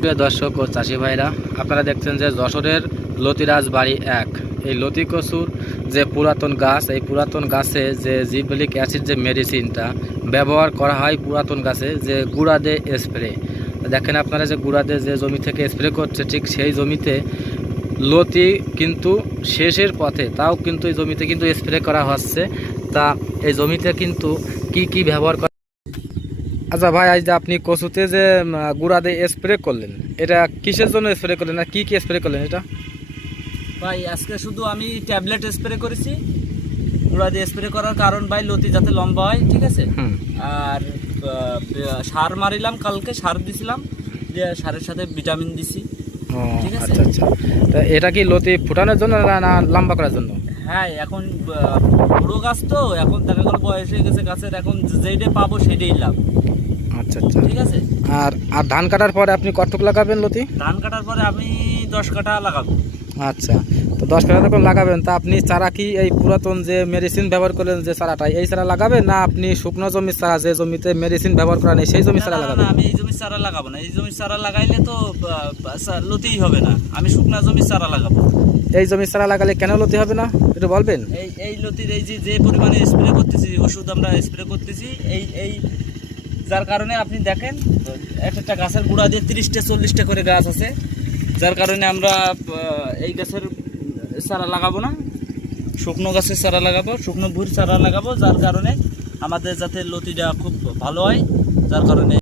প্রিয় দর্শক ও চাষি ভাইরা, আপনারা দেখছেন যে যশোরের লতিরাজ বাড়ি 1 এই লতি কচুর যে পুরাতন গাছ, এই পুরাতন গাছে যে জিবলিক অ্যাসিড যে মেডিসিনটা ব্যবহার করা হয় পুরাতন গাছে যে গুঁড়া দিয়ে স্প্রে, দেখেন আপনারা যে গুঁড়া দিয়ে যে জমি থেকে স্প্রে করছে, ঠিক সেই জমিতে লতি কিন্তু শেষের পথে, তাও কিন্তু এই জমিতে কিন্তু স্প্রে করা হচ্ছে। তা এই জমিতে কিন্তু কি ব্যবহার করা। আচ্ছা ভাই, আজ যে আপনি কচুতে যে গুঁড়া দিয়ে স্প্রে করলেন, এটা কিসের জন্য স্প্রে করলেন, না কি স্প্রে করলেন এটা? ভাই আজকে শুধু আমি ট্যাবলেট স্প্রে করেছি। গুঁড়া দিয়ে স্প্রে করার কারণ ভাই লতি যাতে লম্বা হয়, ঠিক আছে। আর সার মারিলাম, কালকে সার দিছিলাম, যে সারের সাথে ভিটামিন দিছি, ঠিক আছে। আচ্ছা আচ্ছা, তা এটা কি লতি ফুটানোর জন্য না লম্বা করার জন্য? হ্যাঁ, এখন বড় গাছ তো, এখন দেখা গেল বয়স হয়ে গেছে গাছের, এখন যেইটা পাবো সেটাই লাভ। আচ্ছা আচ্ছা, ঠিক আছে। আর আর ধান কাটার পরে আপনি কতটুকু লাগাবেন লতি? ধান কাটার পরে আমি 10 কাঠা লাগাবো। আচ্ছা, তো 10 কাঠা যখন লাগাবেন, তা আপনি চারা কি এই পুরাতন যে মেডিসিন ব্যবহার করলেন যে চারাটা, এই চারা লাগাবেন, না আপনি শুকনো জমির চারা যে জমিতে মেডিসিন ব্যবহার করা নেই সেই জমির চারা লাগাবেন? আমি এই জমির চারা লাগাবো না, এই জমির চারা লাগাইলে তো লতিই হবে না, আমি শুকনো জমির চারা লাগাবো। এই জমির চারা লাগালে কেন লতি হবে না একটু বলবেন? এই লতির এই যে পরিমাণে স্প্রে করতেছি, ওষুধ আমরা স্প্রে করতেছি, এই যার কারণে আপনি দেখেন একটা গাছের গুঁড়া দিয়ে 30টা 40টা করে গাছ আছে, যার কারণে আমরা এই গাছের চারা লাগাবো না, শুকনো গাছের চারা লাগাবো, শুকনো ভুঁড়ির চারা লাগাবো, যার কারণে আমাদের যাতে লতিটা খুব ভালো হয়, যার কারণে